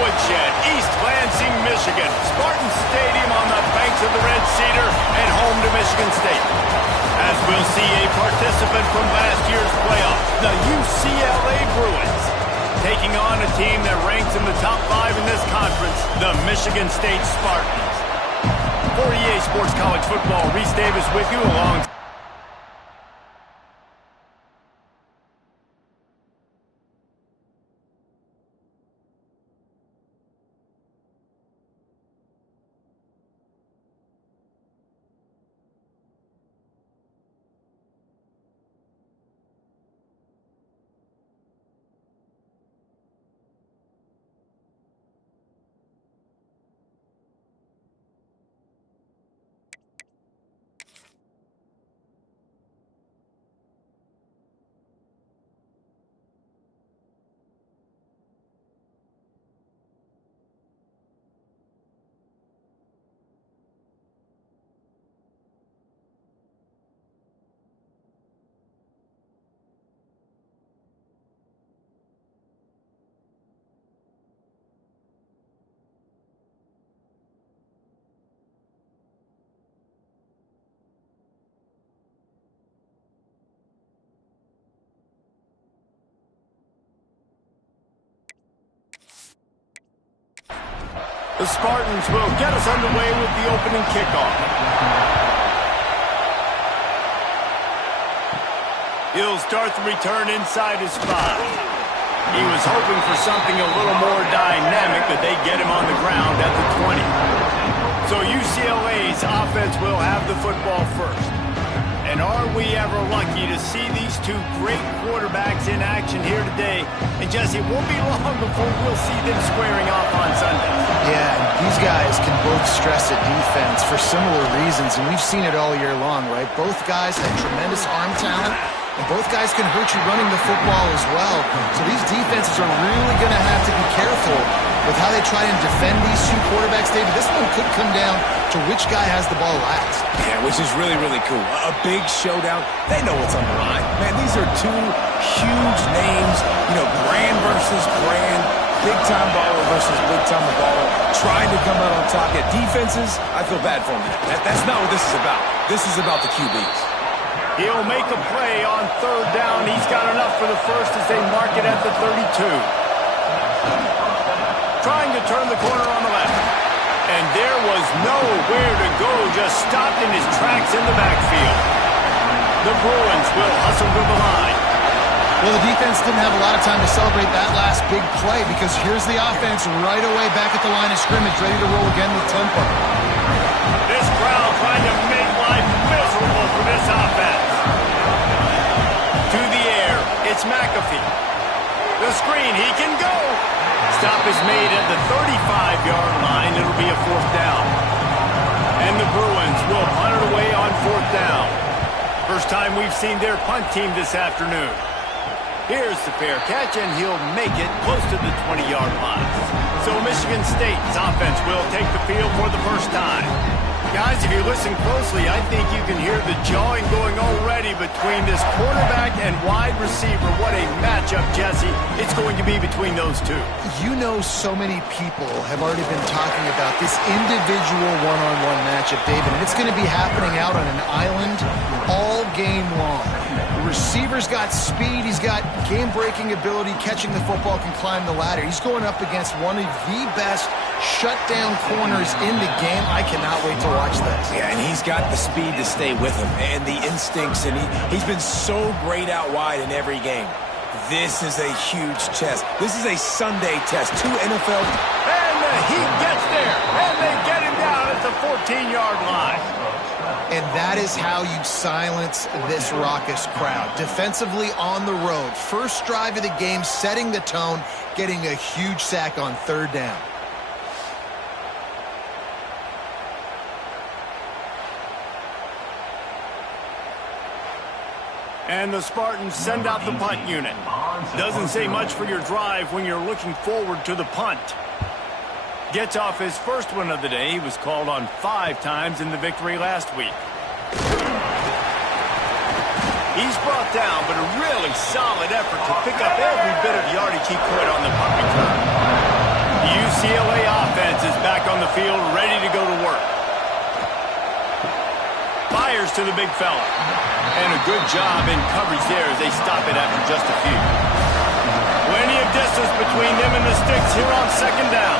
Woodshed, East Lansing, Michigan. Spartan Stadium on the banks of the Red Cedar and home to Michigan State. As we'll see a participant from last year's playoffs, the UCLA Bruins, taking on a team that ranks in the top 5 in this conference, the Michigan State Spartans. For EA Sports College Football, Reese Davis with you along. The Spartans will get us underway with the opening kickoff. He'll start the return inside his 5. He was hoping for something a little more dynamic, but they get him on the ground at the 20. So UCLA's offense will have the football first. And are we ever lucky to see these two great quarterbacks in action here today? And Jesse, it won't be long before we'll see them squaring off on Sunday. Yeah, and these guys can both stress a defense for similar reasons, and we've seen it all year long, right? Both guys have tremendous arm talent, and both guys can hurt you running the football as well. So these defenses are really going to have to be careful with how they try and defend these two quarterbacks, David. This one could come down to which guy has the ball last. Yeah, which is really, really cool. A big showdown. They know what's on the line. Man, these are two huge names. You know, brand versus brand. Big-time baller versus big-time baller. Trying to come out on top. Yeah, defenses, I feel bad for them. That's not what this is about. This is about the QBs. He'll make a play on 3rd down. He's got enough for the first as they mark it at the 32. Trying to turn the corner on the left. And there was nowhere to go, just stopped in his tracks in the backfield. The Bruins will hustle to the line. Well, the defense didn't have a lot of time to celebrate that last big play because here's the offense right away back at the line of scrimmage, ready to roll again with tempo. This crowd trying to make life miserable for this offense. To the air, it's McAfee. The screen, he can go. Stop is made at the 35-yard line. It'll be a 4th down. And the Bruins will punt it away on 4th down. First time we've seen their punt team this afternoon. Here's the fair catch, and he'll make it close to the 20-yard line. So Michigan State's offense will take the field for the first time. Guys, if you listen closely, I think you can hear the jawing going already between this quarterback and wide receiver. What a matchup, Jesse, it's going to be between those two. You know, so many people have already been talking about this individual one-on-one matchup, David, and it's going to be happening out on an island all game long. The receiver's got speed, he's got game-breaking ability, catching the football, can climb the ladder. He's going up against one of the best shutdown corners in the game. I cannot wait to watch this. Yeah, and he's got the speed to stay with him and the instincts, and he's been so great out wide in every game. This is a huge test. This is a Sunday test. 2 NFL. And he gets there, and they get him down at the 14-yard line. And that is how you silence this raucous crowd. Defensively on the road. First drive of the game, setting the tone, getting a huge sack on 3rd down. And the Spartans send out the punt unit. Doesn't say much for your drive when you're looking forward to the punt. Gets off his first one of the day. He was called on 5 times in the victory last week. He's brought down, but a really solid effort to pick up every bit of yardage he could on the punt return. UCLA offense is back on the field, ready to go to work. Fires to the big fella. And a good job in coverage there as they stop it after just a few. Plenty of distance between them and the sticks here on second down.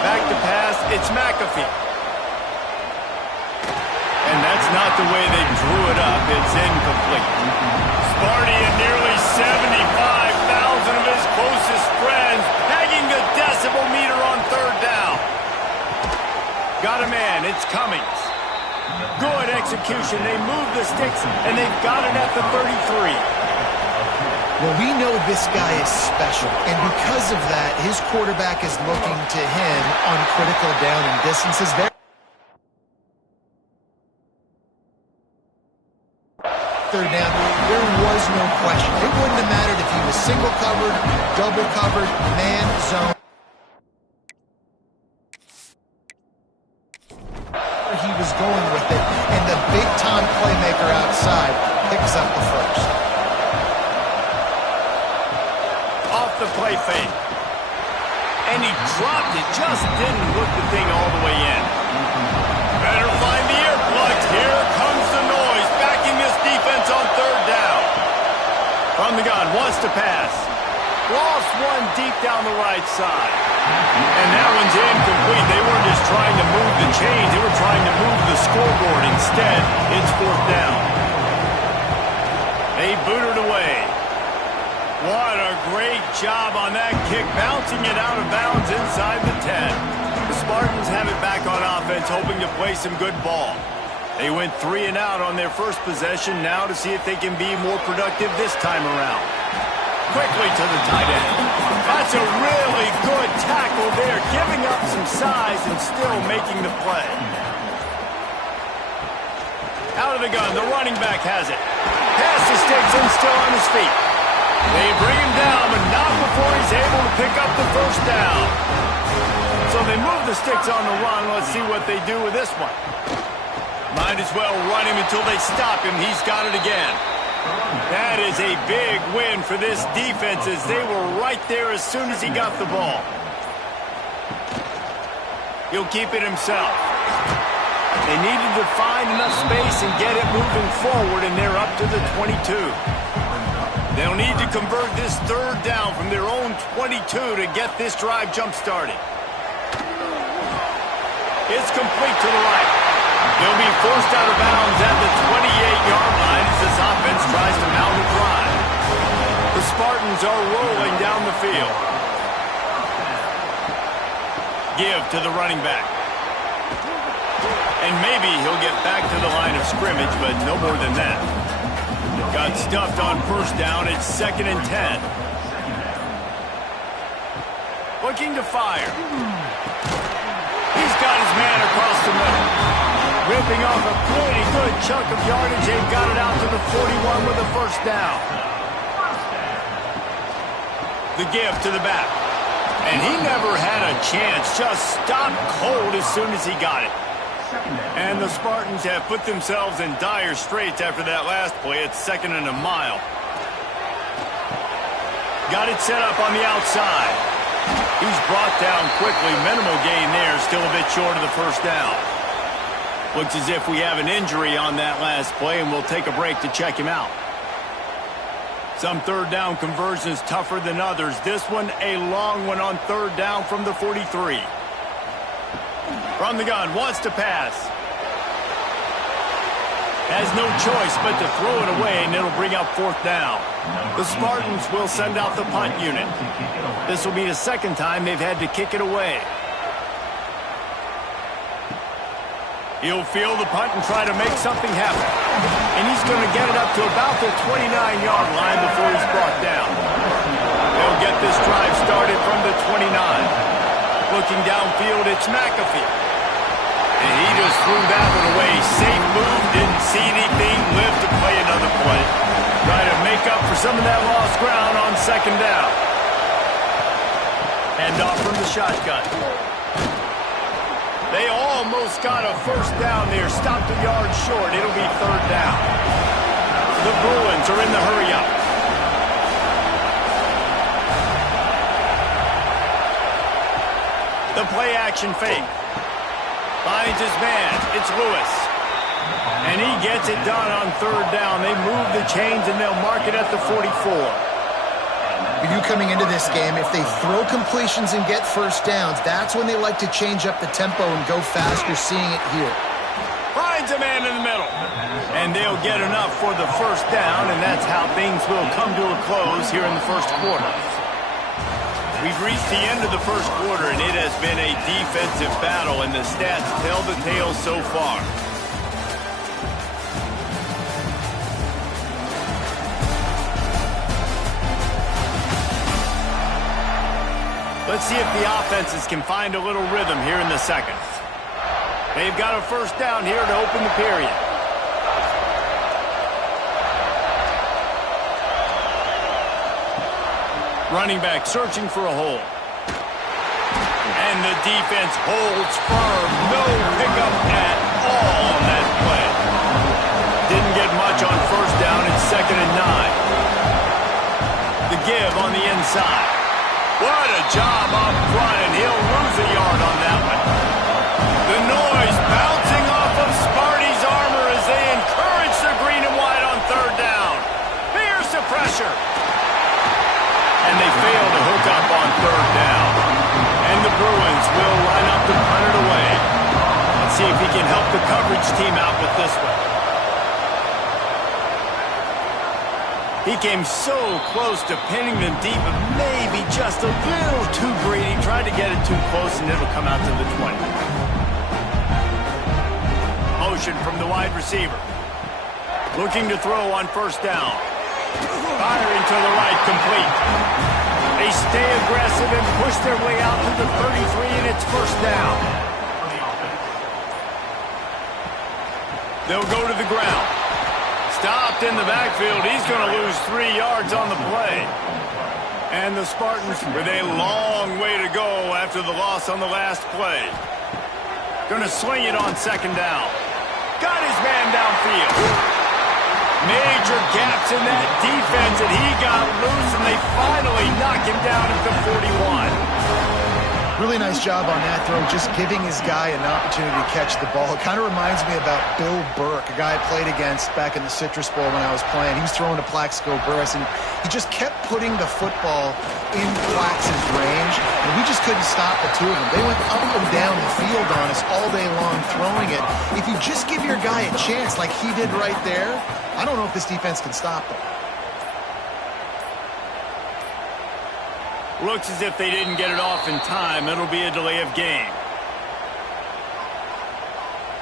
Back to pass, it's McAfee. And that's not the way they drew it up. It's incomplete. Sparty and nearly 75,000 of his closest friends pegging the decibel meter on third down. Got a man, it's Cummings. Good execution. They move the sticks, and they've got it at the 33. Well, we know this guy is special, and because of that, his quarterback is looking to him on critical down and distances. Third down, there was no question. It wouldn't have mattered if he was single covered, double covered, man, zone. He was going with it, and the big-time playmaker outside picks up the first. Off the play fake. And he dropped it, just didn't look the thing all the way in. Better find the earplugs. Here comes the noise, backing this defense on third down. From the gun, wants to pass. Lost one deep down the right side. And that one's incomplete. They weren't just trying to move the chains. They were trying to move the scoreboard. Instead, it's fourth down. They boot it away. What a great job on that kick, bouncing it out of bounds inside the 10. The Spartans have it back on offense, hoping to play some good ball. They went 3 and out on their first possession, now to see if they can be more productive this time around. Quickly to the tight end. That's a really good tackle there, giving up some size and still making the play. Out of the gun, the running back has it. Pass to Sticks and still on his feet. They bring him down, but not before he's able to pick up the first down. So they move the Sticks on the run. Let's see what they do with this one. Might as well run him until they stop him. He's got it again. That is a big win for this defense as they were right there as soon as he got the ball. He'll keep it himself. They needed to find enough space and get it moving forward, and they're up to the 22. They'll need to convert this third down from their own 22 to get this drive jump-started. It's complete to the right. They'll be forced out of bounds at the 28-yard line as this offense tries to mount a drive. The Spartans are rolling down the field. Give to the running back. And maybe he'll get back to the line of scrimmage, but no more than that. Got stuffed on first down. It's 2nd and 10. Looking to fire. He's got his man across the middle. Ripping off a pretty good chunk of yardage. They've got it out to the 41 with a first down. The give to the back. And he never had a chance. Just stopped cold as soon as he got it. And the Spartans have put themselves in dire straits after that last play. It's 2nd and a mile. Got it set up on the outside. He's brought down quickly. Minimal gain there. Still a bit short of the first down. Looks as if we have an injury on that last play, and we'll take a break to check him out. Some third down conversions tougher than others. This one, a long one on third down from the 43. From the gun, wants to pass. Has no choice but to throw it away, and it'll bring up fourth down. The Spartans will send out the punt unit. This will be the second time they've had to kick it away. He'll field the punt and try to make something happen. And he's going to get it up to about the 29-yard line before he's brought down. They'll get this drive started from the 29. Looking downfield, it's McAfee. And he just threw that one away. Safe move, didn't see anything, lived to play another play. Try to make up for some of that lost ground on second down. Hand off from the shotgun. They almost got a first down there. Stopped a yard short. It'll be third down. The Bruins are in the hurry-up. The play action fake. Finds his man. It's Lewis. And he gets it done on third down. They move the chains, and they'll mark it at the 44. You coming into this game, if they throw completions and get first downs, that's when they like to change up the tempo and go faster, seeing it here. Finds a man in the middle. And they'll get enough for the first down, and that's how things will come to a close here in the first quarter. We've reached the end of the first quarter, and it has been a defensive battle, and the stats tell the tale so far. Let's see if the offenses can find a little rhythm here in the second. They've got a first down here to open the period. Running back searching for a hole. And the defense holds firm. No pickup at all on that play. Didn't get much on first down. It's 2nd and 9. The give on the inside. What a job up front, and he'll lose a yard on that one. The noise bouncing off of Sparty's armor as they encourage the green and white on third down. Here's the pressure. And they fail to hook up on third down. And the Bruins will line up to punt it away. Let's see if he can help the coverage team out with this one. He came so close to pinning them deep, but maybe just a little too greedy. Tried to get it too close, and it'll come out to the 20. Motion from the wide receiver. Looking to throw on first down. Firing to the right, complete. They stay aggressive and push their way out to the 33, and it's first down. They'll go to the ground. Stopped in the backfield. He's going to lose 3 yards on the play. And the Spartans with a long way to go after the loss on the last play. Going to swing it on second down. Got his man downfield. Major gaps in that defense, and he got loose, and they finally knock him down at the 41. Really nice job on that throw, just giving his guy an opportunity to catch the ball. It kind of reminds me about Bill Burke, a guy I played against back in the Citrus Bowl when I was playing. He was throwing to Plaxico Burress, and he just kept putting the football in Plax's range, and we just couldn't stop the two of them. They went up and down the field on us all day long throwing it. If you just give your guy a chance like he did right there, I don't know if this defense can stop them. Looks as if they didn't get it off in time. It'll be a delay of game.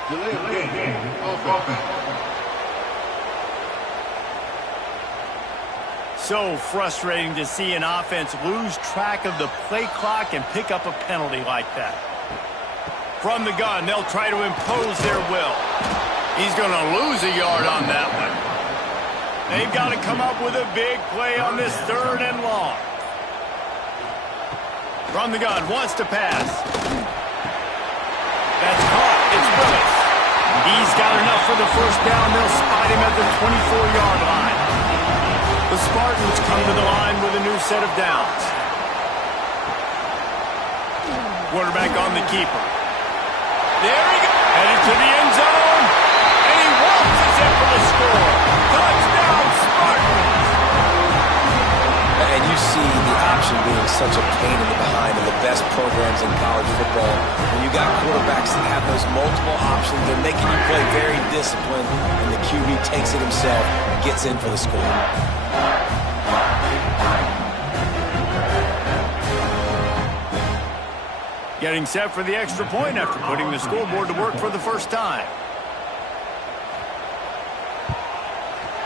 Delay of game. Offense. So frustrating to see an offense lose track of the play clock and pick up a penalty like that. From the gun, they'll try to impose their will. He's going to lose a yard on that one. They've got to come up with a big play on this 3rd and long. From the gun, wants to pass. That's caught. It's Willis. He's got enough for the first down. They'll spot him at the 24-yard line. The Spartans come to the line with a new set of downs. Quarterback on the keeper. There he goes. Headed to the end zone. And he waltzes in for the score. Touchdown, Spartans. And you see the option being such a pain in the behind of the best programs in college football. When you got quarterbacks that have those multiple options, they're making you play very disciplined, and the QB takes it himself and gets in for the score. Getting set for the extra point after putting the scoreboard to work for the first time.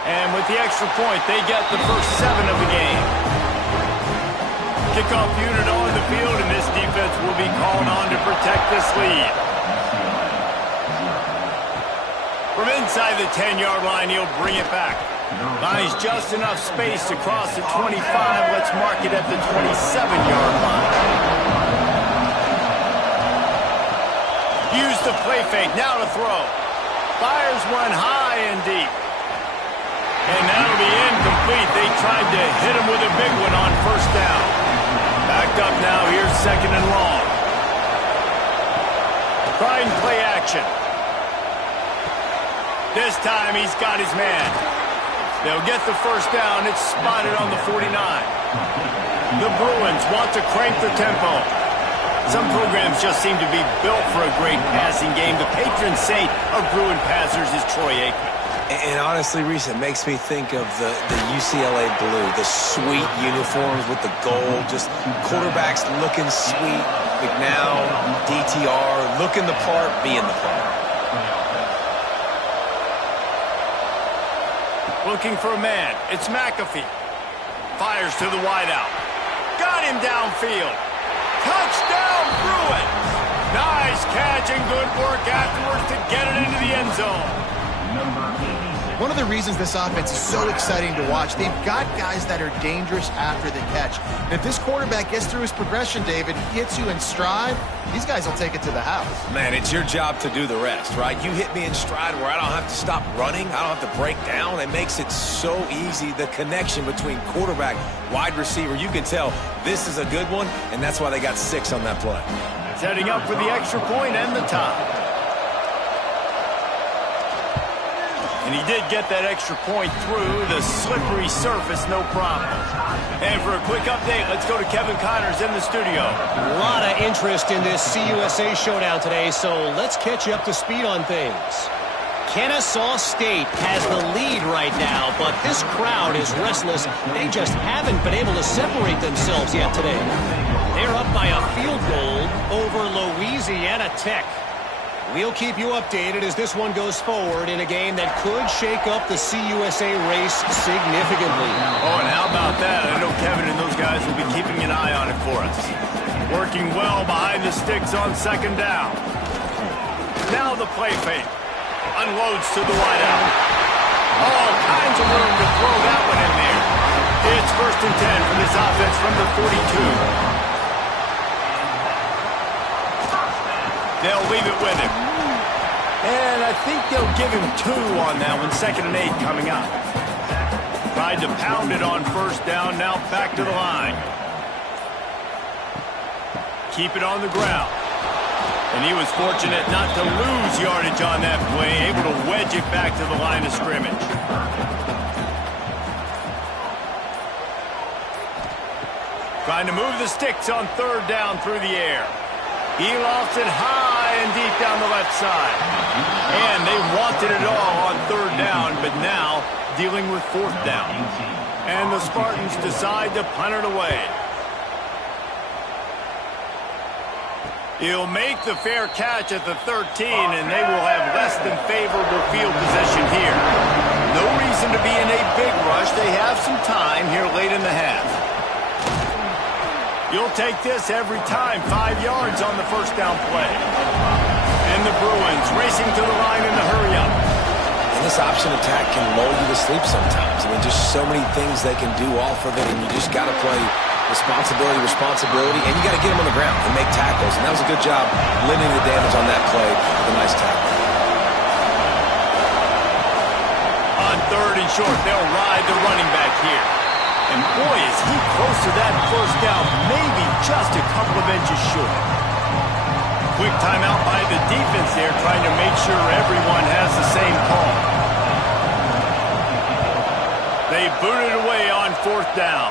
And with the extra point, they get the first 7 of the game. Kickoff unit on the field, and this defense will be called on to protect this lead. From inside the 10-yard line, he'll bring it back. Finds just enough space to cross the 25. Let's mark it at the 27-yard line. Use the play fake, now to throw. Fires one high and deep. And that'll be incomplete. They tried to hit him with a big one on first down. Backed up now, here's 2nd and long. Trying play action. This time he's got his man. They'll get the first down. It's spotted on the 49. The Bruins want to crank the tempo. Some programs just seem to be built for a great passing game. The patron saint of Bruin passers is Troy Aikman. And honestly, Reese, it makes me think of the UCLA blue, the sweet uniforms with the gold, just quarterbacks looking sweet. McNown, DTR, looking the part, being the part. Looking for a man. It's McAfee. Fires to the wideout. Got him downfield. Touchdown, Bruins! Nice catch and good work afterwards to get it into the end zone. One of the reasons this offense is so exciting to watch, they've got guys that are dangerous after the catch. And if this quarterback gets through his progression, David, gets you in stride, these guys will take it to the house. Man, it's your job to do the rest, right? You hit me in stride where I don't have to stop running. I don't have to break down. It makes it so easy, the connection between quarterback, wide receiver. You can tell this is a good one, and that's why they got 6 on that play. Setting up for the extra point and the tie. And he did get that extra point through the slippery surface, no problem. And for a quick update, let's go to Kevin Connors in the studio. A lot of interest in this CUSA showdown today, so let's catch you up to speed on things. Kennesaw State has the lead right now, but this crowd is restless. They just haven't been able to separate themselves yet today. They're up by a field goal over Louisiana Tech. We'll keep you updated as this one goes forward in a game that could shake up the CUSA race significantly. Oh, and how about that? I know Kevin and those guys will be keeping an eye on it for us. Working well behind the sticks on second down. Now the play fake. Unloads to the wideout. All kinds of room to throw that one in there. It's 1st and 10 for this offense from the 42. They'll leave it with him. And I think they'll give him 2 on that one. 2nd and 8 coming up. Tried to pound it on first down. Now back to the line. Keep it on the ground. And he was fortunate not to lose yardage on that play. Able to wedge it back to the line of scrimmage. Trying to move the sticks on 3rd down through the air. He lofts it high and deep down the left side. And they wanted it all on 3rd down, but now dealing with 4th down. And the Spartans decide to punt it away. He'll make the fair catch at the 13, and they will have less than favorable field position here. No reason to be in a big rush. They have some time here late in the half. You'll take this every time. 5 yards on the first down play. And the Bruins racing to the line in the hurry-up. And this option attack can lull you to sleep sometimes. I mean, just so many things they can do off of it, and you just got to play responsibility, and you got to get them on the ground and make tackles. And that was a good job limiting the damage on that play with a nice tackle. On 3rd and short, they'll ride the running back here. And boy, is he close to that first down, maybe just a couple of inches short. Quick timeout by the defense there, trying to make sure everyone has the same call. They boot it away on 4th down.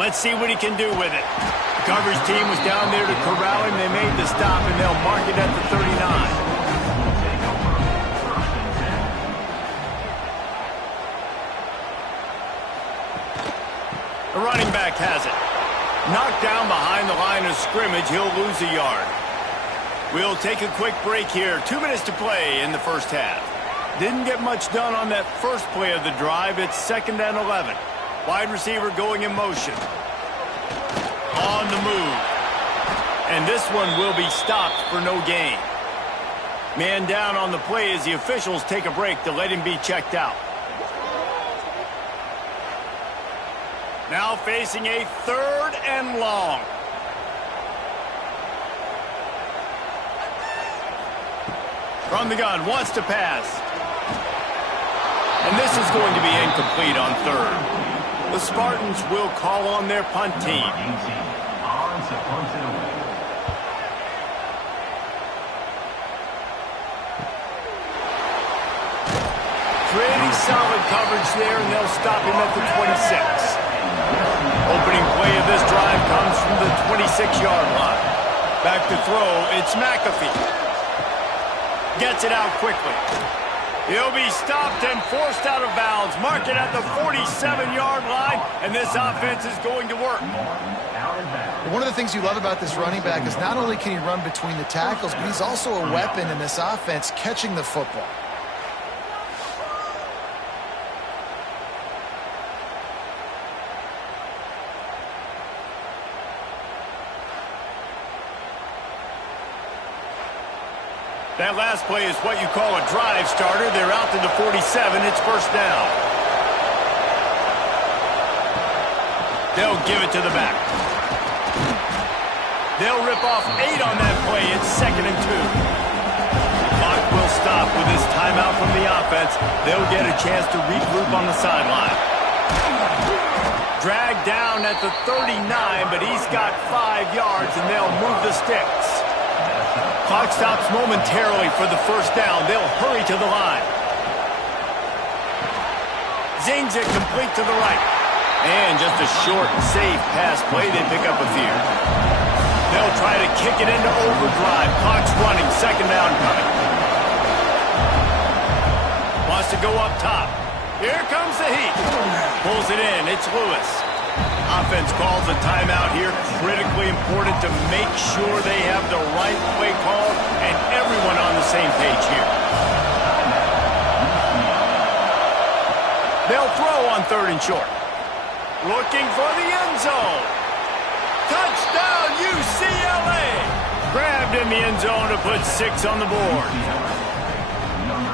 Let's see what he can do with it. The coverage team was down there to corral him. They made the stop, and they'll mark it at the 39. The running back has it. Knocked down behind the line of scrimmage. He'll lose a yard. We'll take a quick break here. 2 minutes to play in the first half. Didn't get much done on that first play of the drive. It's 2nd and 11. Wide receiver going in motion. On the move. And this one will be stopped for no gain. Man down on the play as the officials take a break to let him be checked out. Now facing a 3rd and long. From the gun, wants to pass. And this is going to be incomplete on 3rd. The Spartans will call on their punt team. solid coverage there, and they'll stop him at the 26. Opening play of this drive comes from the 26-yard line. Back to throw, it's McAfee. Gets it out quickly. He'll be stopped and forced out of bounds. Mark it at the 47-yard line, and this offense is going to work. One of the things you love about this running back is not only can he run between the tackles, but he's also a weapon in this offense catching the football. That last play is what you call a drive starter. They're out to the 47. It's first down. They'll give it to the back. They'll rip off 8 on that play. It's 2nd and 2. Clock will stop with this timeout from the offense. They'll get a chance to regroup on the sideline. Dragged down at the 39, but he's got 5 yards, and they'll move the sticks. Clock stops momentarily for the first down. They'll hurry to the line. Zings it complete to the right. And just a short, safe pass play. They pick up a few. They'll try to kick it into overdrive. Clock's running. 2nd down coming. Wants to go up top. Here comes the heat. Pulls it in. It's Lewis. Offense calls a timeout here. Critically important to make sure they have the right play call and everyone on the same page here. They'll throw on 3rd and short. Looking for the end zone. Touchdown, UCLA! Grabbed in the end zone to put 6 on the board.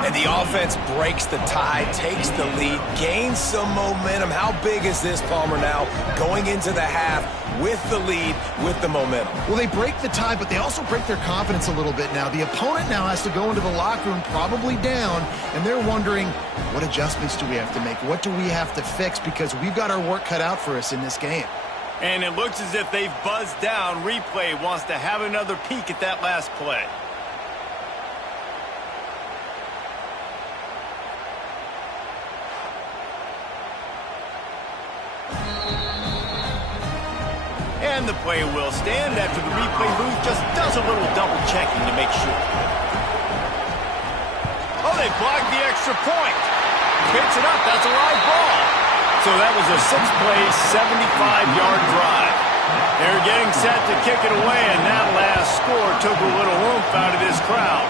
And the offense breaks the tie, takes the lead, gains some momentum. How big is this, Palmer, now going into the half with the lead, with the momentum? Well, they break the tie, but they also break their confidence a little bit now. The opponent now has to go into the locker room probably down, and they're wondering, what adjustments do we have to make? What do we have to fix? Because we've got our work cut out for us in this game. And it looks as if they've buzzed down. Replay wants to have another peek at that last play. And the play will stand after the replay booth just does a little double checking to make sure. Oh, they blocked the extra point. Picks it up. That's a live ball. So that was a 6-play, 75-yard drive. They're getting set to kick it away, and that last score took a little oomph out of this crowd.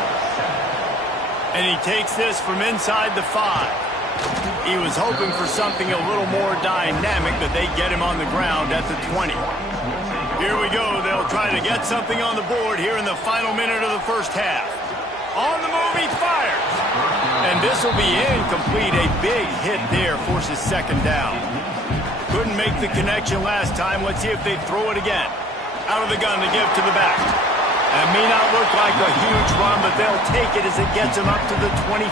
And he takes this from inside the 5. He was hoping for something a little more dynamic, but they get him on the ground at the 20. Here we go. They'll try to get something on the board here in the final minute of the first half. On the move, he fires. And this will be incomplete. A big hit there forces 2nd down. Couldn't make the connection last time. Let's see if they throw it again. Out of the gun to give to the back. That may not look like a huge run, but they'll take it as it gets them up to the 24.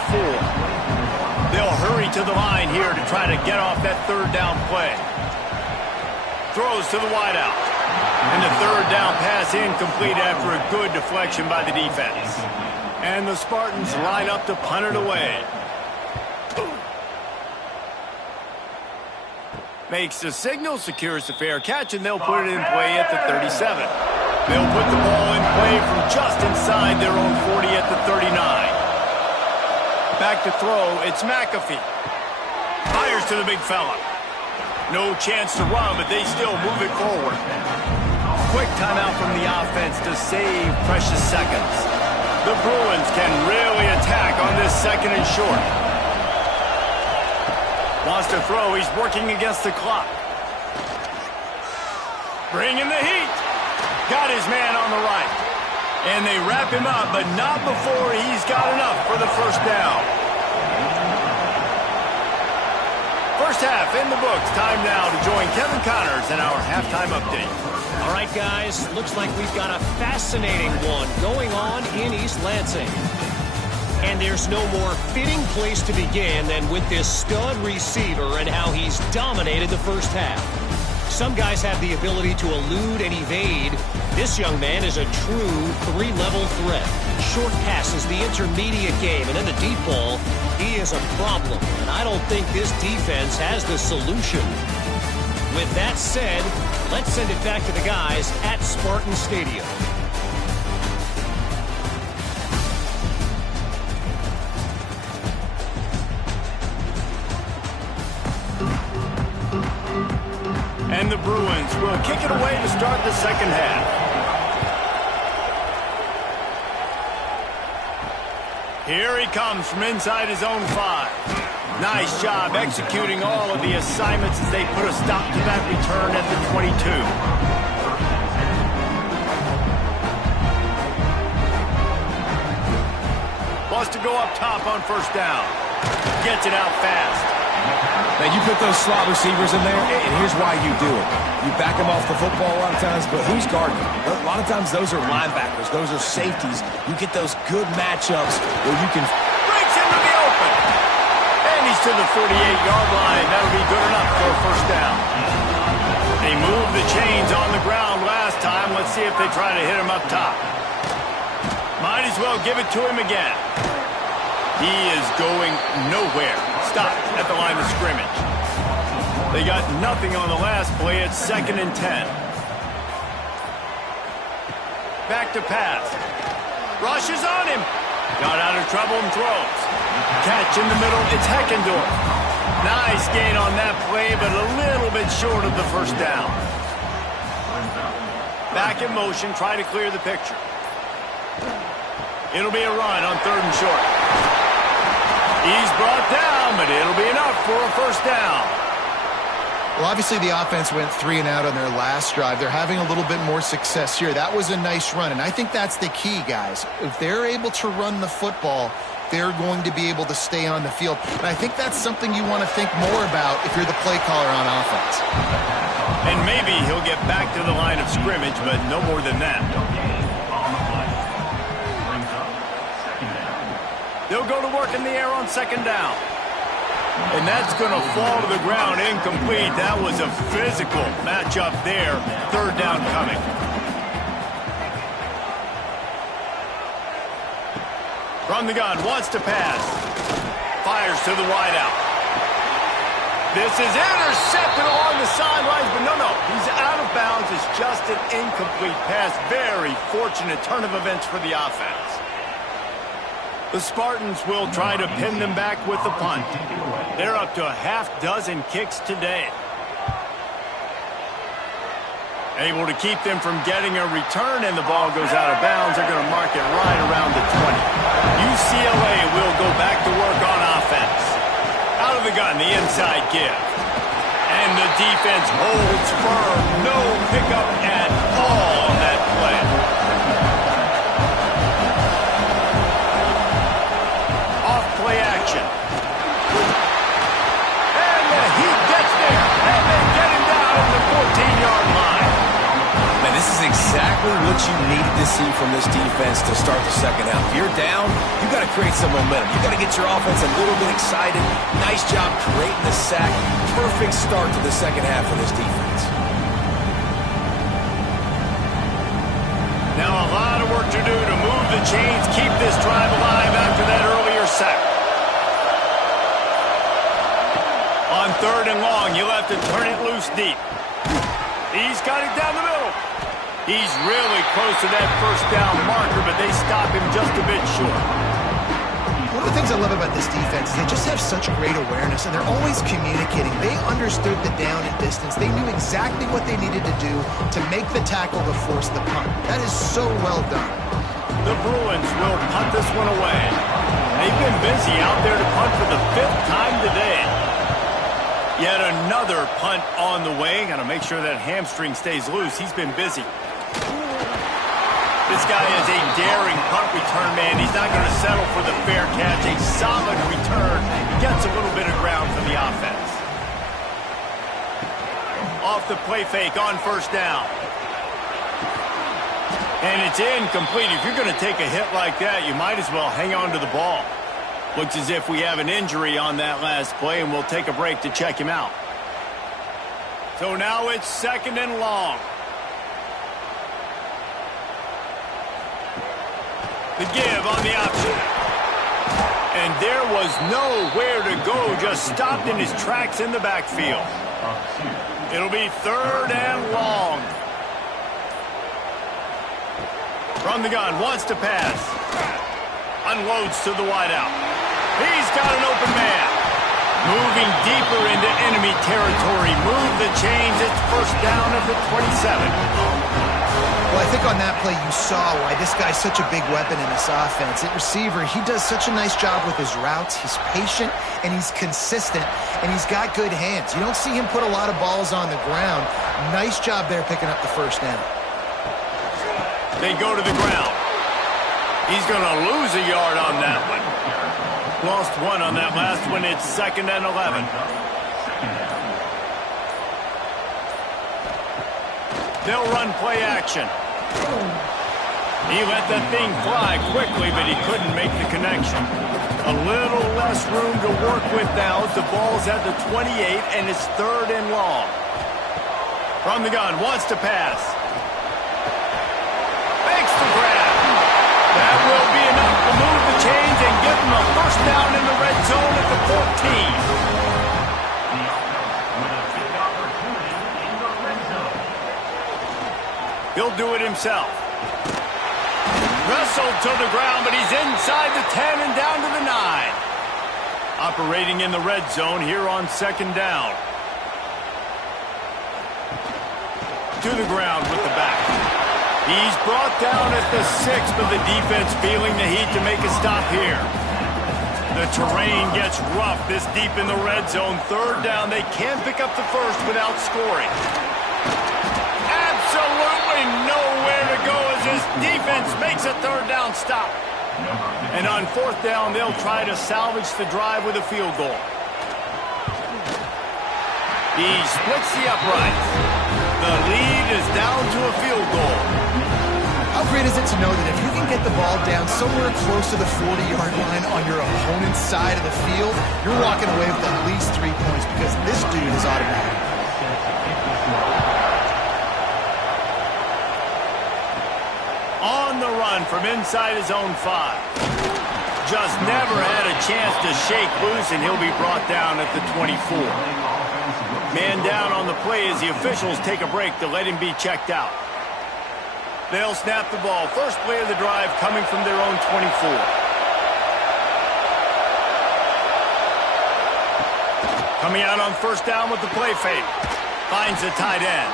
They'll hurry to the line here to try to get off that 3rd down play. Throws to the wideout. And the 3rd down pass incomplete after a good deflection by the defense. And the Spartans line up to punt it away. Makes the signal, secures the fair catch, and they'll put it in play at the 37. They'll put the ball in play from just inside their own 40 at the 39. Back to throw, it's McAfee. Fires to the big fella. No chance to run, but they still move it forward. Quick timeout from the offense to save precious seconds. The Bruins can really attack on this 2nd and short. Wants to throw, he's working against the clock. Bringing the heat. Got his man on the right. And they wrap him up, but not before he's got enough for the first down. First half in the books. Time now to join Kevin Connors in our halftime update. All right, guys, looks like we've got a fascinating one going on in East Lansing. And there's no more fitting place to begin than with this stud receiver and how he's dominated the first half. Some guys have the ability to elude and evade. This young man is a true 3-level threat. Short passes, the intermediate game, and then the deep ball. He is a problem, and I don't think this defense has the solution. With that said, let's send it back to the guys at Spartan Stadium. And the Bruins will kick it away to start the second half. Here he comes from inside his own 5. Nice job executing all of the assignments as they put a stop to that return at the 22. Wants to go up top on first down. Gets it out fast. Now, you put those slot receivers in there, and here's why you do it. You back them off the football a lot of times, but who's guarding them? A lot of times those are linebackers. Those are safeties. You get those good matchups where you can... Breaks into the open. And he's to the 48-yard line. That'll be good enough for a first down. They moved the chains on the ground last time. Let's see if they try to hit him up top. Might as well give it to him again. He is going nowhere. Stopped at the line of scrimmage. They got nothing on the last play. It's 2nd and 10. Back to pass. Rushes on him. Got out of trouble and throws. Catch in the middle. It's Heckendorf. Nice gain on that play, but a little bit short of the first down. Back in motion. Try to clear the picture. It'll be a run on 3rd and short. He's brought down, but it'll be enough for a first down. Well, obviously the offense went 3 and out on their last drive. They're having a little bit more success here. That was a nice run, and I think that's the key, guys. If they're able to run the football, they're going to be able to stay on the field. And I think that's something you want to think more about if you're the play caller on offense. And maybe he'll get back to the line of scrimmage, but no more than that. They'll go to work in the air on 2nd down. And that's going to fall to the ground incomplete. That was a physical matchup there. 3rd down coming. From the gun, wants to pass. Fires to the wideout. This is intercepted along the sidelines, but no. He's out of bounds. It's just an incomplete pass. Very fortunate turn of events for the offense. The Spartans will try to pin them back with the punt. They're up to a half-dozen kicks today. Able to keep them from getting a return, and the ball goes out of bounds. They're going to mark it right around the 20. UCLA will go back to work on offense. Out of the gun, the inside give. And the defense holds firm. No pickup at all on that play. Play action. And he gets there. And they get him down at the 14-yard line. Man, this is exactly what you needed to see from this defense to start the second half. If you're down, you got to create some momentum. You got to get your offense a little bit excited. Nice job creating the sack. Perfect start to the second half for this defense. Now a lot of work to do to move the chains, keep this drive alive after that earlier sack. On 3rd and long, you'll have to turn it loose deep. He's got it down the middle. He's really close to that first down marker, but they stop him just a bit short. One of the things I love about this defense is they just have such great awareness, and they're always communicating. They understood the down and distance. They knew exactly what they needed to do to make the tackle to force the punt. That is so well done. The Bruins will punt this one away. They've been busy out there to punt for the 5th time today. Yet another punt on the way. Got to make sure that hamstring stays loose. He's been busy. This guy is a daring punt return man. He's not going to settle for the fair catch. A solid return. Gets a little bit of ground for the offense. Off the play fake on first down. And it's incomplete. If you're going to take a hit like that, you might as well hang on to the ball. Looks as if we have an injury on that last play, and we'll take a break to check him out. So now it's 2nd and long. The give on the option. And there was nowhere to go, just stopped in his tracks in the backfield. It'll be 3rd and long. From the gun, wants to pass. Unloads to the wideout. He's got an open man. Moving deeper into enemy territory. Move the chains. It's 1st down at the 27. Well, I think on that play you saw why this guy's such a big weapon in this offense. At receiver, he does such a nice job with his routes. He's patient, and he's consistent, and he's got good hands. You don't see him put a lot of balls on the ground. Nice job there picking up the 1st down. They go to the ground. He's going to lose a yard on that one. Lost 1 on that last one. It's 2nd and 11. They'll run play action. He let that thing fly quickly, but he couldn't make the connection. A little less room to work with now as the ball's at the 28, and it's 3rd and long. From the gun, wants to pass. Makes the grab. That will be enough to move the chains and give him a 1st down in the red zone at the 14. He'll do it himself. Wrestled to the ground, but he's inside the 10 and down to the 9. Operating in the red zone here on 2nd down. To the ground with the back. He's brought down at the 6, but the defense feeling the heat to make a stop here. The terrain gets rough this deep in the red zone. 3rd down. They can't pick up the 1st without scoring. Absolutely nowhere to go as this defense makes a 3rd down stop. And on 4th down, they'll try to salvage the drive with a field goal. He splits the uprights. The lead is down to a field goal. How great is it to know that if you can get the ball down somewhere close to the 40-yard line on your opponent's side of the field, you're walking away with at least 3 points because this dude is automatic. On the run from inside his own 5. Just never had a chance to shake loose, and he'll be brought down at the 24. Man down on the play as the officials take a break to let him be checked out. They'll snap the ball. First play of the drive coming from their own 24. Coming out on 1st down with the play fake. Finds a tight end.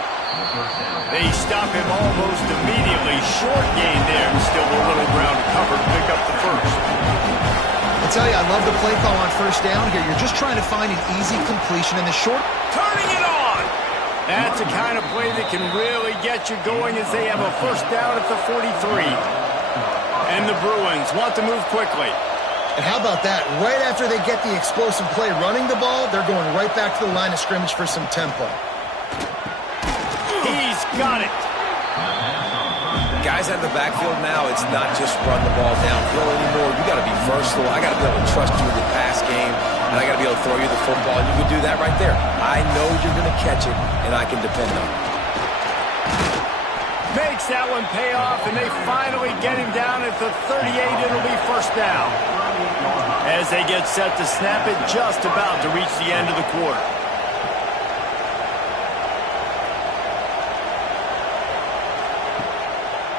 They stop him almost immediately. Short gain there, and still a little ground to cover to pick up the 1st. I tell you, I love the play call on 1st down here. You're just trying to find an easy completion in the short. Turning it on! That's the kind of play that can really get you going as they have a 1st down at the 43. And the Bruins want to move quickly. And how about that? Right after they get the explosive play running the ball, they're going right back to the line of scrimmage for some tempo. He's got it. Guys at the backfield now, it's not just run the ball downfield anymore. You got to be versatile. I got to be able to trust you in the pass game, and I got to be able to throw you the football. And you can do that right there. I know you're going to catch it, and I can depend on it. Makes that one pay off, and they finally get him down at the 38. It'll be 1st down. As they get set to snap it, just about to reach the end of the quarter.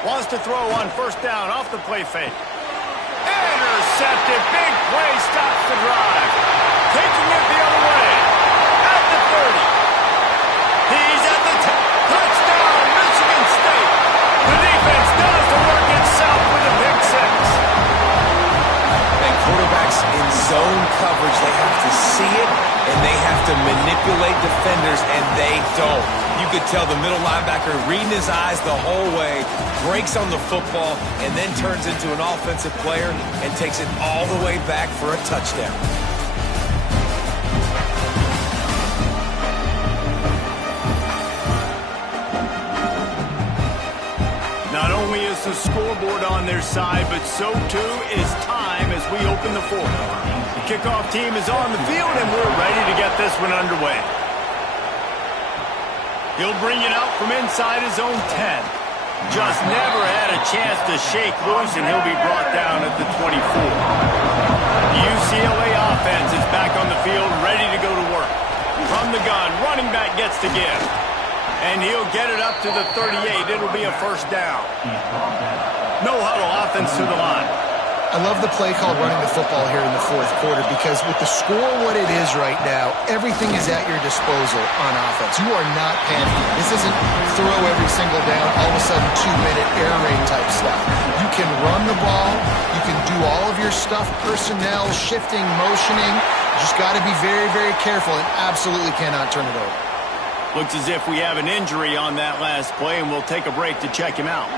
Wants to throw on 1st down off the play fake. Intercepted. Big play stops the drive. Taking it the other way. At the 30. He's at the 10. Touchdown, Michigan State. The defense does the work itself with a pick 6. And quarterbacks in zone coverage, they have to see it, and they have to manipulate defenders, and they don't. You could tell the middle linebacker reading his eyes the whole way, breaks on the football, and then turns into an offensive player and takes it all the way back for a touchdown. Not only is the scoreboard on their side, but so too is time as we open the 4th. The kickoff team is on the field, and we're ready to get this one underway. He'll bring it out from inside his own 10. Just never had a chance to shake loose, and he'll be brought down at the 24. UCLA gets to give. And he'll get it up to the 38. It'll be a first down. No huddle offense to the line. I love the play called running the football here in the fourth quarter because with the score what it is right now, everything is at your disposal on offense. You are not panicking. This isn't throw every single down, all of a sudden 2-minute air raid type stuff. You can run the ball. You can do all of your stuff, personnel, shifting, motioning. You just got to be very, very careful and absolutely cannot turn it over. Looks as if we have an injury on that last play, and we'll take a break to check him out.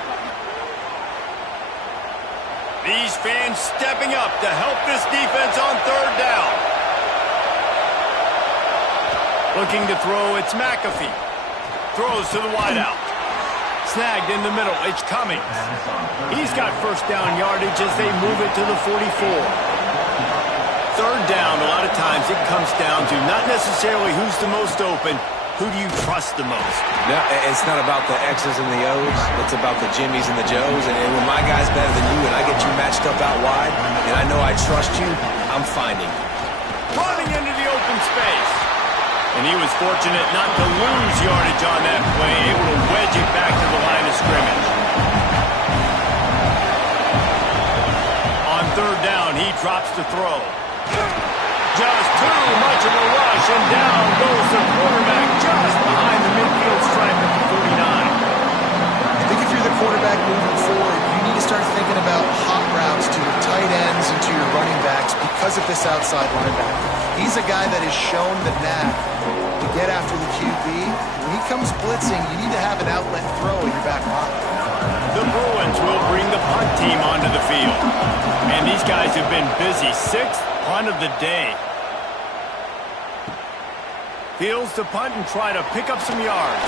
These fans stepping up to help this defense on third down. Looking to throw, it's McAfee. Throws to the wideout. Snagged in the middle, it's Cummings. He's got first down yardage as they move it to the 44. Third down, a lot of times it comes down to not necessarily who's the most open, who do you trust the most? No, it's not about the X's and the O's. It's about the Jimmies and the Joes. And when my guy's better than you and I get you matched up out wide, and I know I trust you, I'm finding you. Running into the open space. And he was fortunate not to lose yardage on that play, able to wedge it back to the line of scrimmage. On third down, he drops to throw. Just too much of a rush, and down goes the quarterback just behind the midfield stripe at the 49. I think if you're the quarterback moving forward, you need to start thinking about hot routes to your tight ends and to your running backs because of this outside linebacker. He's a guy that has shown the knack to get after the QB. When he comes blitzing, you need to have an outlet throw in your back pocket. The Bruins will bring the punt team onto the field. And these guys have been busy. Sixth punt of the day. Fields to punt and try to pick up some yards.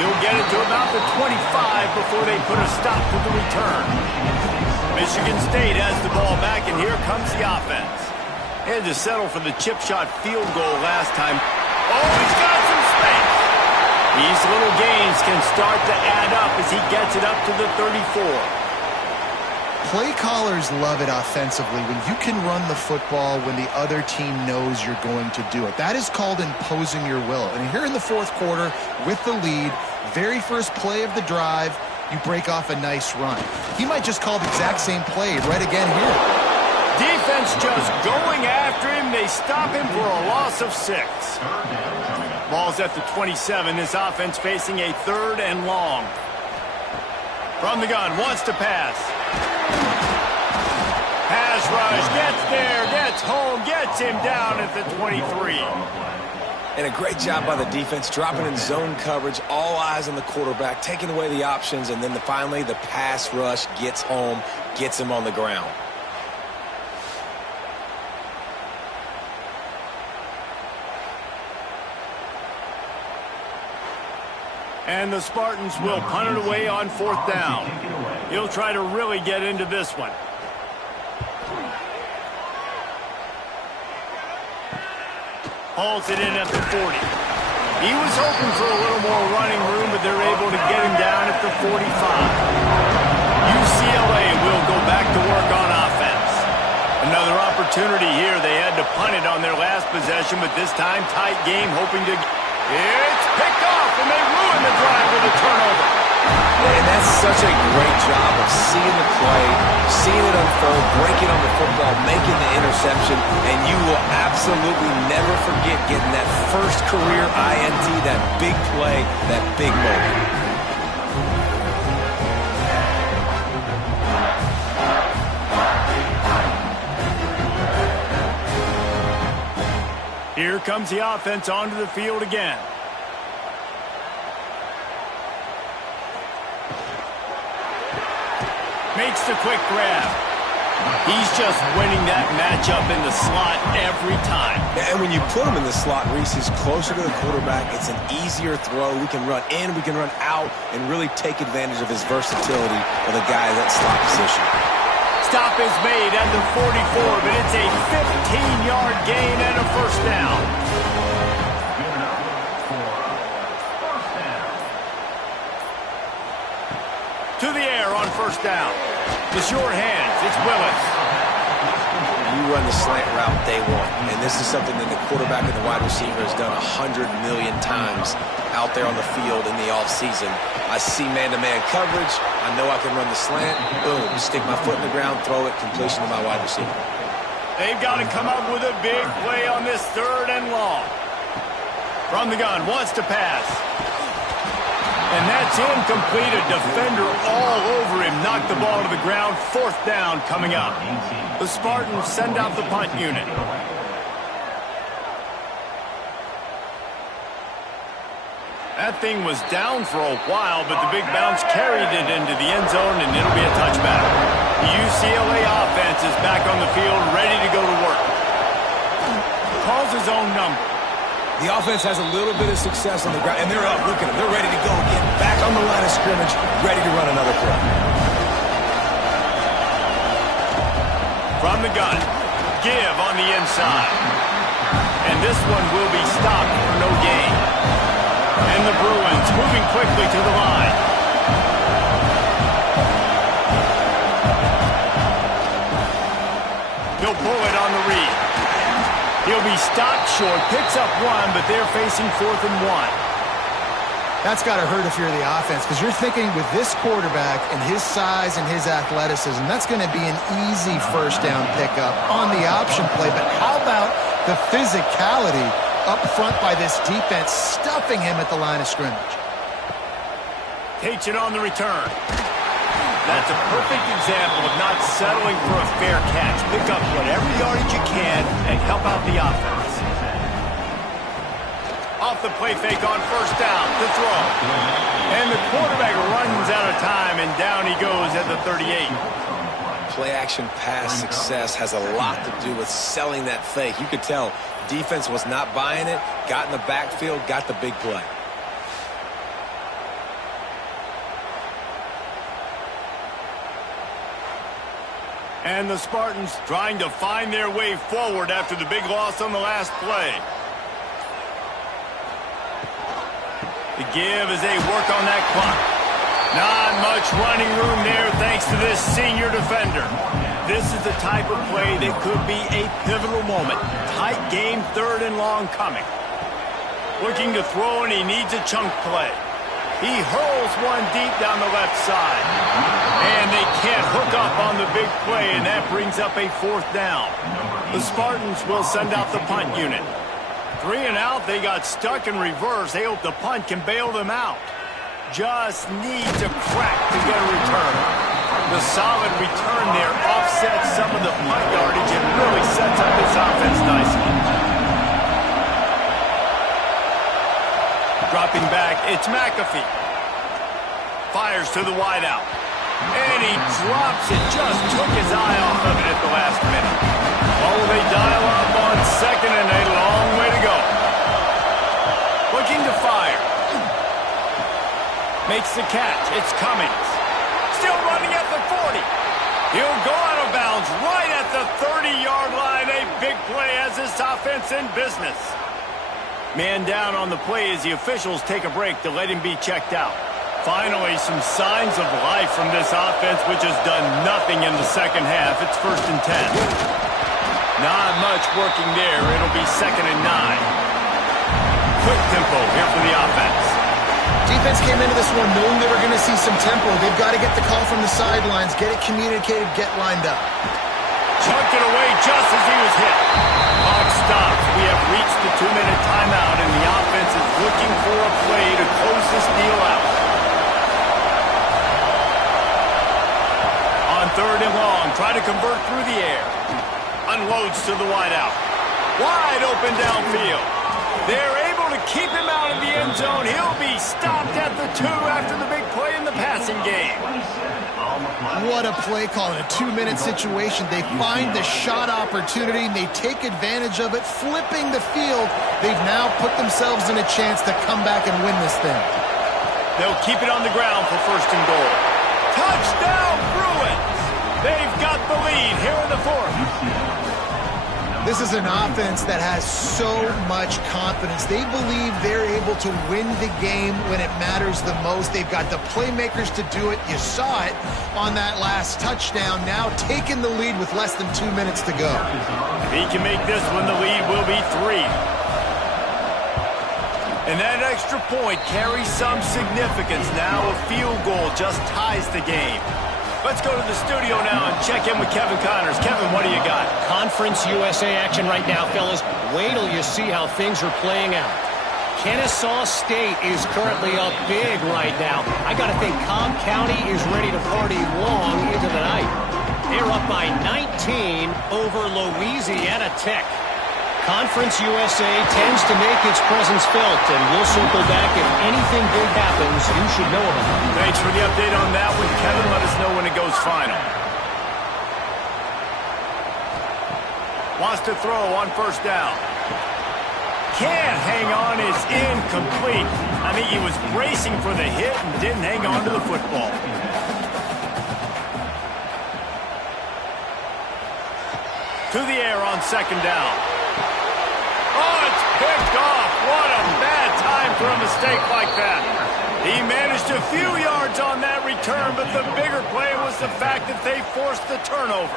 He'll get it to about the 25 before they put a stop to the return. Michigan State has the ball back, and here comes the offense. He had to settle for the chip shot field goal last time. Oh, he's got some space. These little gains can start to add up as he gets it up to the 34. Play callers love it offensively when you can run the football when the other team knows you're going to do it. That is called imposing your will. And here in the fourth quarter, with the lead, very first play of the drive, you break off a nice run. He might just call the exact same play right again here. Defense just going after him. They stop him for a loss of 6. Ball's at the 27. This offense facing a third and long. From the gun, wants to pass. Pass rush, gets there, gets home, gets him down at the 23. And a great job by the defense, dropping in zone coverage, all eyes on the quarterback, taking away the options, and then finally the pass rush gets home, gets him on the ground. And the Spartans will punt it away on fourth down. He'll try to really get into this one. Hauls it in at the 40. He was hoping for a little more running room, but they're able to get him down at the 45. UCLA will go back to work on offense. Another opportunity here. They had to punt it on their last possession, but this time tight game, hoping to... It's picked off, and they ruin the drive with a turnover. And that's such a great job of seeing the play, seeing it unfold, breaking on the football, making the interception, and you will absolutely never forget getting that first career INT, that big play, that big moment. Here comes the offense onto the field again. Makes the quick grab. He's just winning that matchup in the slot every time. And when you put him in the slot, Reese is closer to the quarterback. It's an easier throw. We can run in, we can run out, and really take advantage of his versatility with a guy in that slot position. Stop is made at the 44, but it's a 15-yard gain and a first down. To the air on first down. The short hands, it's Willis. You run the slant route they want. And this is something that the quarterback and the wide receiver has done 100 million times out there on the field in the offseason. I see man-to-man coverage. I know I can run the slant. Boom, stick my foot in the ground, throw it, completion to my wide receiver. They've got to come up with a big play on this 3rd and long. From the gun, wants to pass. And that's incomplete. A defender all over him. Knocked the ball to the ground. 4th down coming up. The Spartans send out the punt unit. That thing was down for a while, but the big bounce carried it into the end zone, and it'll be a touchback. The UCLA offense is back on the field, ready to go to work. Calls his own number. The offense has a little bit of success on the ground, and they're up. Look at them. They're ready to go again. Back on the line of scrimmage, ready to run another play. From the gun, give on the inside. And this one will be stopped for no gain. And the Bruins moving quickly to the line. He'll pull it on the read. He'll be stopped short, picks up 1, but they're facing 4th and 1. That's got to hurt if you're the offense, because you're thinking with this quarterback and his size and his athleticism, that's going to be an easy 1st down pickup on the option play. But how about the physicality up front by this defense, stuffing him at the line of scrimmage? Takes it on the return. That's a perfect example of not settling for a fair catch. Pick up whatever yardage you can and help out the offense. Off the play fake on 1st down to throw. And the quarterback runs out of time, and down he goes at the 38. Play-action pass success has a lot to do with selling that fake. You could tell defense was not buying it, got in the backfield, got the big play. And the Spartans trying to find their way forward after the big loss on the last play. The give as they work on that clock. Not much running room there thanks to this senior defender. This is the type of play that could be a pivotal moment. Tight game, 3rd and long coming. Looking to throw, and he needs a chunk play. He hurls one deep down the left side. And they can't hook up on the big play, and that brings up a 4th down. The Spartans will send out the punt unit. 3 and out, they got stuck in reverse. They hope the punt can bail them out. Just needs a crack to get a return. The solid return there offsets some of the punt yardage and really sets up this offense nicely. Dropping back, it's McAfee. Fires to the wideout. And he drops it. Just took his eye off of it at the last minute. Oh, they dial up on 2nd and a long way to go. Looking to fire. Makes the catch. It's Cummings. Still running at the 40. He'll go out of bounds right at the 30-yard line. A big play as this offense in business. Man down on the play as the officials take a break to let him be checked out. Finally, some signs of life from this offense, which has done nothing in the second half. It's 1st and 10. Not much working there. It'll be 2nd and 9. Quick tempo here for the offense. Defense came into this one knowing they were going to see some tempo. They've got to get the call from the sidelines, get it communicated, get lined up. Chucked it away just as he was hit. Clock stops. We have reached the 2-minute timeout, and the offense is looking for a play to close this deal out. On 3rd and long, try to convert through the air. Unloads to the wideout. Wide open downfield. They're able to keep him out of the end zone. He'll be stopped at the 2 after the big play in the passing game. What a play call in a 2-minute situation. They find the shot opportunity, and they take advantage of it, flipping the field. They've now put themselves in a chance to come back and win this thing. They'll keep it on the ground for 1st and goal. Touchdown, Bruins! They've got the lead here in the 4th. This is an offense that has so much confidence. They believe they're able to win the game when it matters the most. They've got the playmakers to do it. You saw it on that last touchdown. Now taking the lead with less than 2 minutes to go. If he can make this one, the lead will be 3. And that extra point carries some significance. Now a field goal just ties the game. Let's go to the studio now and check in with Kevin Connors. Kevin, what do you got? Conference USA action right now, fellas. Wait till you see how things are playing out. Kennesaw State is currently up big right now. I got to think Cobb County is ready to party long into the night. They're up by 19 over Louisiana Tech. Conference USA tends to make its presence felt, and we'll circle back if anything big happens you should know about it. Thanks for the update on that one, Kevin. Let us know when it goes final. Wants to throw on first down. Can't hang on, is incomplete. I think he was bracing for the hit and didn't hang on to the football. To the air on second down. Oh, it's picked off. What a bad time for a mistake like that. He managed a few yards on that return, but the bigger play was the fact that they forced the turnover.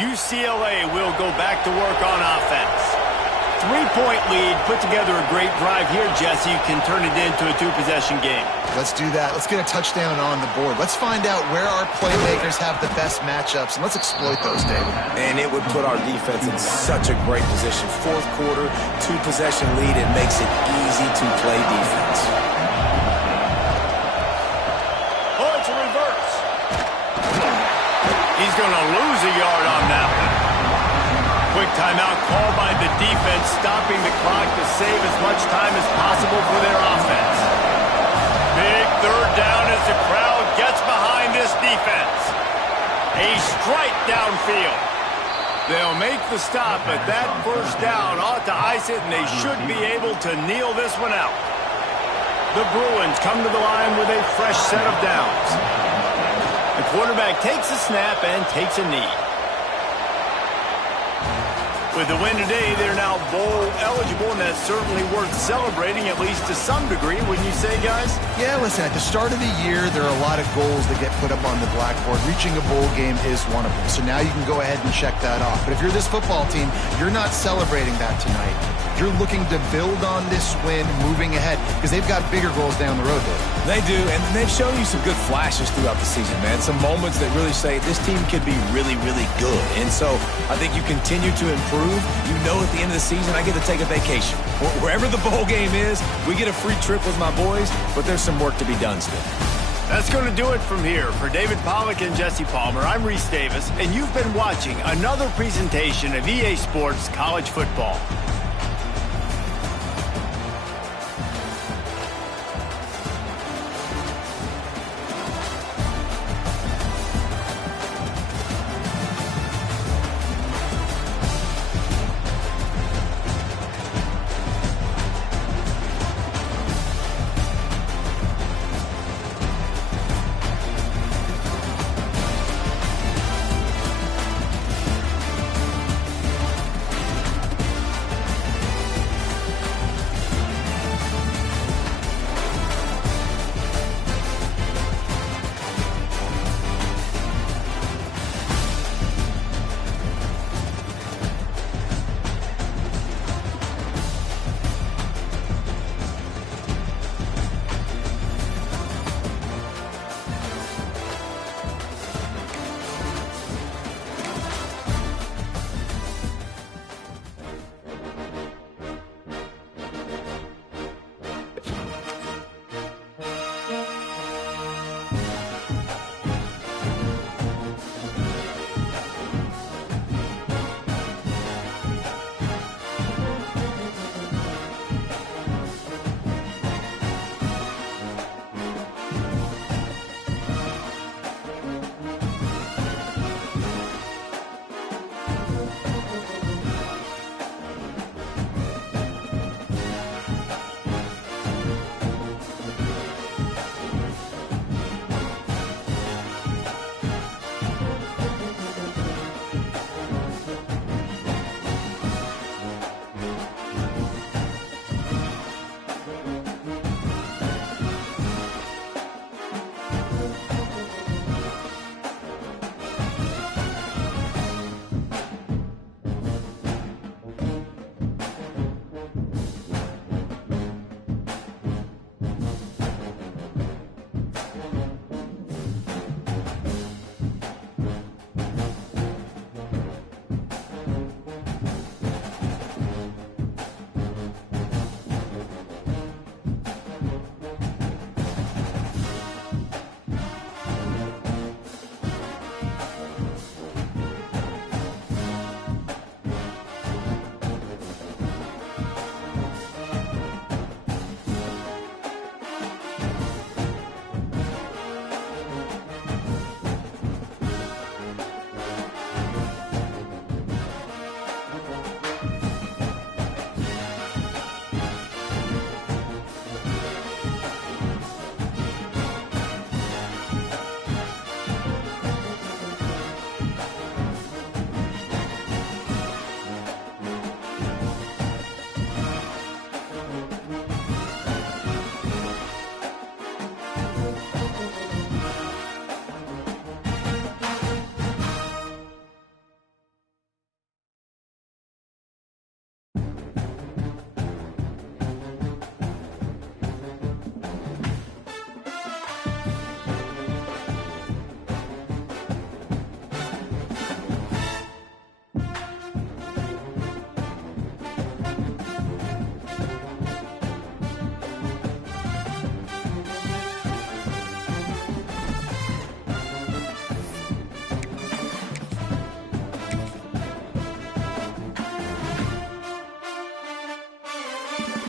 UCLA will go back to work on offense. 3-point lead, put together a great drive here, Jesse. You can turn it into a 2-possession game. Let's do that. Let's get a touchdown on the board. Let's find out where our playmakers have the best matchups, and let's exploit those, David. And it would put our defense in such a great position. Fourth quarter, 2-possession lead. It makes it easy to play defense. Oh, it's a reverse. He's going to lose a yard on that one. Quick timeout called by the defense, stopping the clock to save as much time as possible for their offense. Big third down as the crowd gets behind this defense. A strike downfield. They'll make the stop, but that first down ought to ice it, and they should be able to kneel this one out. The Bruins come to the line with a fresh set of downs. The quarterback takes a snap and takes a knee. With the win today, they're now bowl eligible, and that's certainly worth celebrating, at least to some degree, wouldn't you say, guys? Yeah, listen, at the start of the year, there are a lot of goals that get put up on the blackboard. Reaching a bowl game is one of them. So now you can go ahead and check that off. But if you're this football team, you're not celebrating that tonight. You're looking to build on this win moving ahead because they've got bigger goals down the road, Dave. They do, and they've shown you some good flashes throughout the season, man. Some moments that really say this team could be really, really good. And so I think you continue to improve. You know at the end of the season, I get to take a vacation. Wherever the bowl game is, we get a free trip with my boys, but there's some work to be done still. That's going to do it from here. For David Pollack and Jesse Palmer, I'm Reese Davis, and you've been watching another presentation of EA Sports College Football.